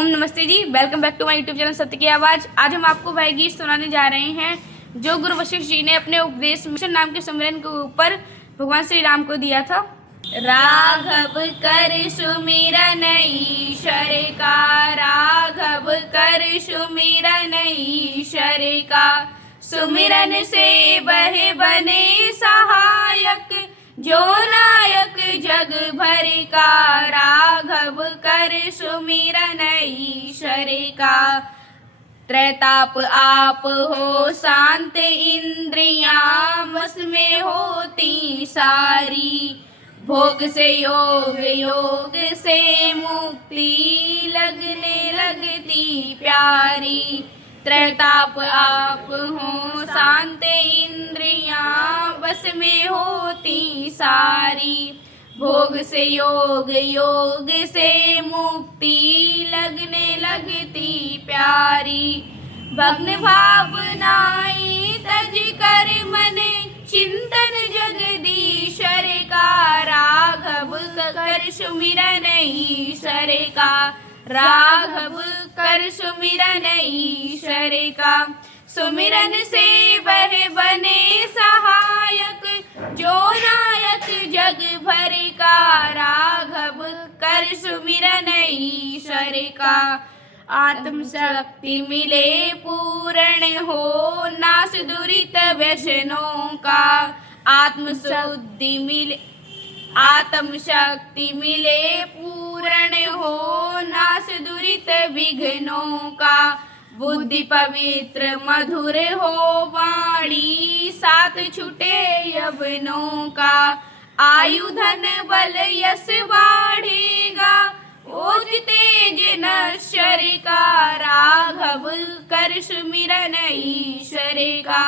ओम नमस्ते जी, welcome back to my YouTube channel सत्य की आवाज़। आज हम आपको वह गीत सुनाने जा रहे हैं जो गुरु वशिष्ठ जी ने अपने उपदेश मिशन नाम के सुमिरन के ऊपर भगवान श्री राम को दिया था। राघव कर सुमिरन ईश्वर का, राघव कर सुमिरन ईश्वर का, सुमिरन से वह बने सहायक जो नायक जग भर का। राघव कर सुमिरन ईश्वर का, त्रैताप आप हो शांत इंद्रियां बस में होती सारी। भोग से योग, योग से मुक्ति लगने लगती प्यारी। त्रैताप आप हो शांत इंद्रियां बस में होती सारी। भोग से योग, योग से मुक्ति लगने लगती प्यारी। भग्न भावनाएं तज कर मन चिंतन जगदीश्वर का। राघव कर सुमिरन ईश्वर का, राघव कर सुमिरन ईश्वर का, सुमिरन से वह बने सहायक जो नायक जग भर का। राघव कर सुमिरन ईश्वर का, आत्म शक्ति मिले पूर्ण हो नाश दुरित व्यसनों का। आत्म शुद्धि मिले, आत्म शक्ति मिले पूर्ण हो नाश दुरित विघ्नों का। बुद्धि पवित्र मधुर हो वाणी साथ छुटे यवनों का। आयु धन बल यश बाढ़ेगा ओज तेज नश्वर का। राघव कर सुमिरन ईश्वर का,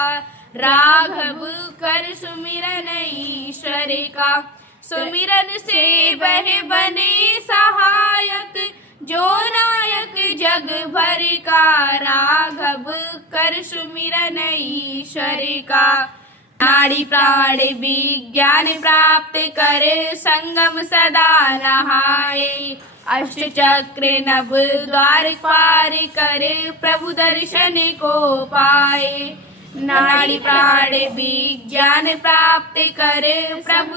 राघव कर सुमिरन ईश्वर का, सुमिरन से वह बने सहायक जो नायक जग भर का। राघव कर सुमिरन ईश्वर का, नाड़ी प्राण विज्ञान प्राप्त कर संगम सदा नहाए। अष्ट चक्र नभ द्वार पार कर प्रभु दर्शन को पाए। नाड़ी प्राण विज्ञान प्राप्त कर प्रभु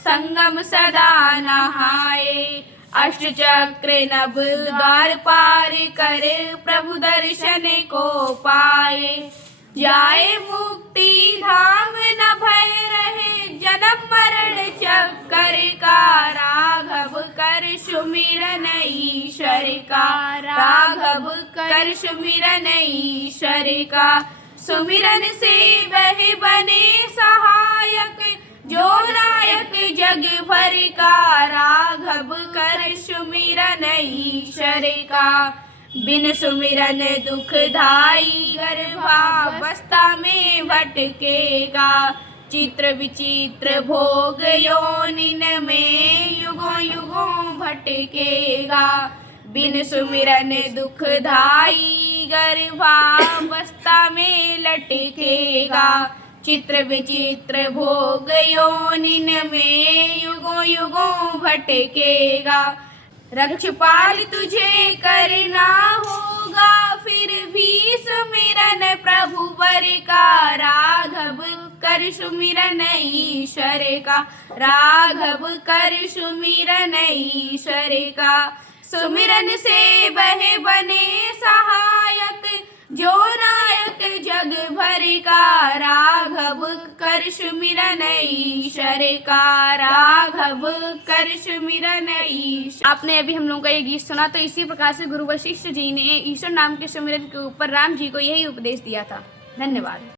संगम सदा नहाए। अष्ट चक्र नभ द्वार पार कर प्रभु दर्शन को पाए। जाए मुक्ति धाम न भय रहे जन्म मरण चक्कर का। राघव कर सुमिरन ईश्वर का, राघव कर सुमिरन ईश्वर का, सुमिरन से वह बने सहायक जो नायक जग भर का। राघव कर सुमिरन ईश्वर का, बिन सुमिरन दुखदाई गर्भावस्था में भटकेगा। चित्र विचित्र भोग योनिन में युगों युगों भटकेगा। बिन सुमिरन दुखदाई गर्भावस्था में लटकेगा। चित्र विचित्र भोग योनिन में युगों युगों भटकेगा। रक्षपाल तुझे करना होगा फिर भी सुमिरन प्रभु वर का। राघव कर सुमिरन ईश्वर का, राघव कर सुमिरन ईश्वर का, सुमिरन से वह बने सहायक जो नायक जग भर का। राघव कर सुमिरन ईश्वर का, राघव कर सुमिरन ईश्वर। आपने अभी हम लोगों का ये गीत सुना, तो इसी प्रकार से गुरु वशिष्ठ जी ने ईश्वर नाम के सुमिरन के ऊपर राम जी को यही उपदेश दिया था। धन्यवाद।